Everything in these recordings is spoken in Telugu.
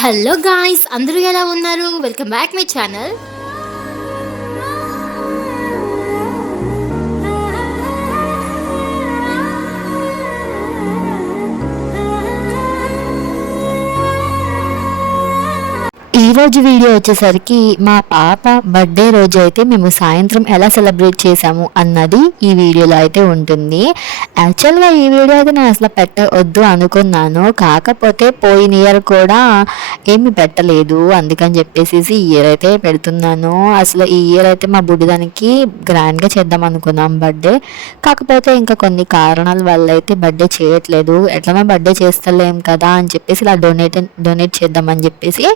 హలో గాయ్స్, అందరూ ఎలా ఉన్నారు? Welcome back my channel. ఈరోజు వీడియో వచ్చేసరికి మా పాప బర్త్డే రోజు అయితే మేము సాయంత్రం ఎలా సెలబ్రేట్ చేసాము అన్నది ఈ వీడియోలో అయితే ఉంటుంది. యాక్చువల్గా ఈ వీడియో అయితే నేను అసలు పెట్టవద్దు అనుకున్నాను, కాకపోతే పోయిన ఇయర్ కూడా ఏమి పెట్టలేదు, అందుకని చెప్పేసి ఈ ఇయర్ అయితే పెడుతున్నాను. అసలు ఈ ఇయర్ అయితే మా బుడ్డిదానికి గ్రాండ్గా చేద్దాం అనుకున్నాం బర్త్డే, కాకపోతే ఇంకా కొన్ని కారణాల వల్ల అయితే బర్త్డే చేయట్లేదు. ఎట్లనో బర్త్డే చేస్తలేం కదా అని చెప్పేసి ఇలా డొనేట్ చేద్దామని చెప్పేసి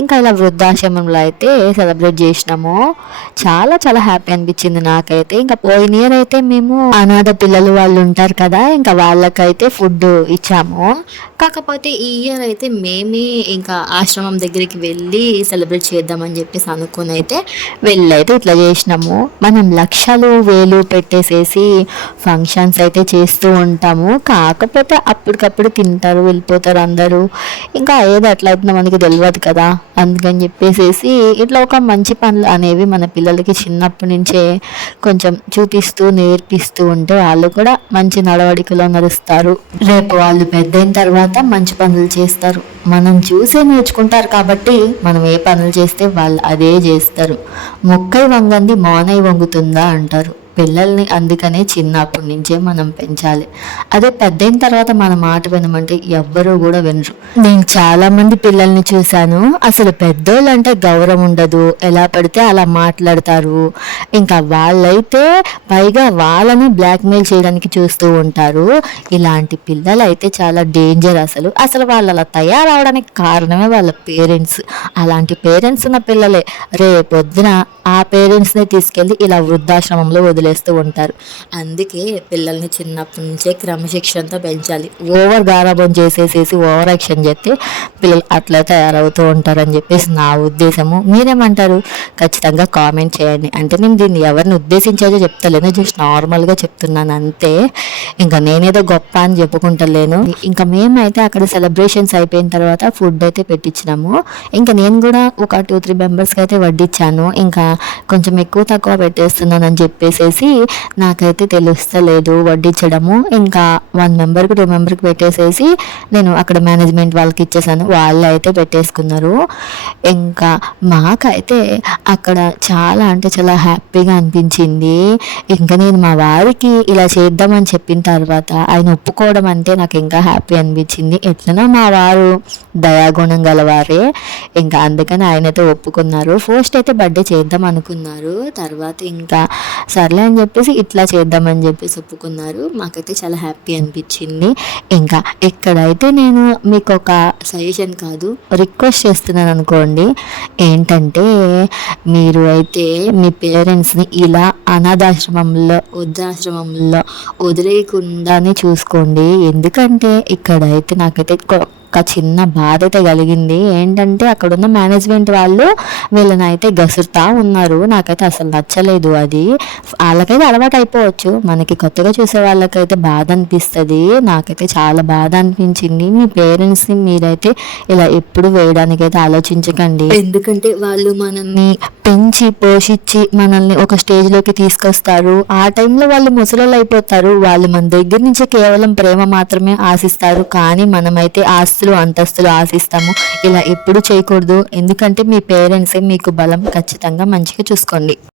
ఇంకా ఇలా వృద్ధాశ్రమంలో అయితే సెలబ్రేట్ చేసినాము. చాలా చాలా హ్యాపీ అనిపించింది నాకైతే. ఇంకా పోయిన ఇయర్ అయితే మేము అనాథ పిల్లలు వాళ్ళు ఉంటారు కదా, ఇంకా వాళ్ళకైతే ఫుడ్ ఇచ్చాము. కాకపోతే ఈ ఇయర్ అయితే మేమే ఇంకా ఆశ్రమం దగ్గరికి వెళ్ళి సెలబ్రేట్ చేద్దామని చెప్పేసి అనుకుని అయితే వెళ్ళైతే ఇట్లా చేసినాము. మనం లక్షలు వేలు పెట్టేసేసి ఫంక్షన్స్ అయితే చేస్తూ ఉంటాము, కాకపోతే అప్పటికప్పుడు తింటారు వెళ్ళిపోతారు అందరూ. ఇంకా ఏది అట్లా అవుతుందో మనకి తెలియదు కదా, అందుకని చెప్పేసి ఇట్లా ఒక మంచి పనులు అనేవి మన పిల్లలకి చిన్నప్పటి నుంచే కొంచెం చూపిస్తూ నేర్పిస్తూ ఉంటే వాళ్ళు కూడా మంచి నడవడికలో నడుస్తారు. రేపు వాళ్ళు పెద్దయిన తర్వాత మంచి పనులు చేస్తారు. మనం చూసే నేర్చుకుంటారు కాబట్టి మనం ఏ పనులు చేస్తే వాళ్ళు అదే చేస్తారు. మొక్కై వంగంది మౌనై వంగుతుందా అంటారు. పిల్లల్ని అందుకనే చిన్నప్పటి నుంచే మనం పెంచాలి. అదే పెద్దయిన తర్వాత మన మాట వినమంటే ఎవ్వరూ కూడా వినరు. నేను చాలా మంది పిల్లల్ని చూశాను, అసలు పెద్దోళ్ళు అంటే గౌరవం ఉండదు, ఎలా పడితే అలా మాట్లాడతారు. ఇంకా వాళ్ళైతే పైగా వాళ్ళని బ్లాక్మెయిల్ చేయడానికి చూస్తూ ఉంటారు. ఇలాంటి పిల్లలు అయితే చాలా డేంజర్. అసలు వాళ్ళు అలా తయారవడానికి కారణమే వాళ్ళ పేరెంట్స్. అలాంటి పేరెంట్స్ ఉన్న పిల్లలే రేపొద్దున ఆ పేరెంట్స్ని తీసుకెళ్ళి ఇలా వృద్ధాశ్రమంలో వదిలేస్తూ ఉంటారు. అందుకే పిల్లల్ని చిన్నప్పటి నుంచే క్రమశిక్షణతో పెంచాలి. ఓవర్ గారాబం చేసేసేసి ఓవర్ యాక్షన్ చేస్తే పిల్లలు అట్లా తయారవుతూ ఉంటారని చెప్పేసి నా ఉద్దేశము. మీరేమంటారు? ఖచ్చితంగా కామెంట్ చేయండి. అంటే నేను దీన్ని ఎవరిని ఉద్దేశించేదో చెప్తలేను, జస్ట్ నార్మల్గా చెప్తున్నాను అంతే. ఇంకా నేనేదో గొప్ప అని చెప్పుకుంటలేను. ఇంకా మేమైతే అక్కడ సెలబ్రేషన్స్ అయిపోయిన తర్వాత ఫుడ్ అయితే పెట్టించినాము. ఇంకా నేను కూడా ఒక 2-3 మెంబర్స్కి అయితే వడ్డించాను. ఇంకా కొంచెం ఎక్కువ తక్కువ పెట్టేస్తున్నాను అని చెప్పేసి నాకైతే తెలుస్తలేదు వడ్డించడము. ఇంకా 1 మెంబర్కి 2 మెంబర్కి పెట్టేసేసి నేను అక్కడ మేనేజ్మెంట్ వాళ్ళకి ఇచ్చేసాను, వాళ్ళు అయితే పెట్టేసుకున్నారు. ఇంకా మాకైతే అక్కడ చాలా అంటే చాలా హ్యాపీగా అనిపించింది. ఇంకా నేను మా వారికి ఇలా చేద్దామని చెప్పిన తర్వాత ఆయన ఒప్పుకోవడం అంటే నాకు ఇంకా హ్యాపీ అనిపించింది. ఎట్లనో మా వారు దయాగుణం గలవారే, ఇంకా అందుకని ఆయనైతే ఒప్పుకున్నారు. ఫస్ట్ అయితే బర్త్డే చేద్దాం అనుకున్నారు, తర్వాత ఇంకా సర్లే అని చెప్పేసి ఇట్లా చేద్దామని చెప్పేసి ఒప్పుకున్నారు. మాకైతే చాలా హ్యాపీ అనిపించింది. ఇంకా ఎక్కడైతే నేను మీకు ఒక సజెషన్ కాదు రిక్వెస్ట్ చేస్తున్నాను అనుకోండి. ఏంటంటే మీరు అయితే మీ పేరెంట్స్ని ఇలా అనాథాశ్రమంలో వృద్ధాశ్రమంలో వదిలేయకుండానే చూసుకోండి. ఎందుకంటే ఇక్కడైతే నాకైతే ఒక చిన్న బాధ అయితే కలిగింది. ఏంటంటే అక్కడున్న మేనేజ్మెంట్ వాళ్ళు వీళ్ళని అయితే గసురుతా ఉన్నారు. నాకైతే అసలు నచ్చలేదు అది. వాళ్ళకైతే అలవాటు అయిపోవచ్చు, మనకి కొత్తగా చూసే వాళ్ళకైతే బాధ అనిపిస్తుంది. నాకైతే చాలా బాధ అనిపించింది. మీ పేరెంట్స్ని మీరైతే ఇలా ఎప్పుడు వేయడానికైతే ఆలోచించకండి. ఎందుకంటే వాళ్ళు మనల్ని పెంచి పోషించి మనల్ని ఒక స్టేజ్లోకి తీసుకొస్తారు. ఆ టైంలో వాళ్ళు ముసలోళ్ళు అయిపోతారు. వాళ్ళు మన దగ్గర నుంచి కేవలం ప్రేమ మాత్రమే ఆశిస్తారు, కానీ మనమైతే అంతస్తులు ఆశిస్తాము. ఇలా ఎప్పుడు చేయకూడదు. ఎందుకంటే మీ పేరెంట్సే మీకు బలం. ఖచ్చితంగా మంచిగా చూసుకోండి.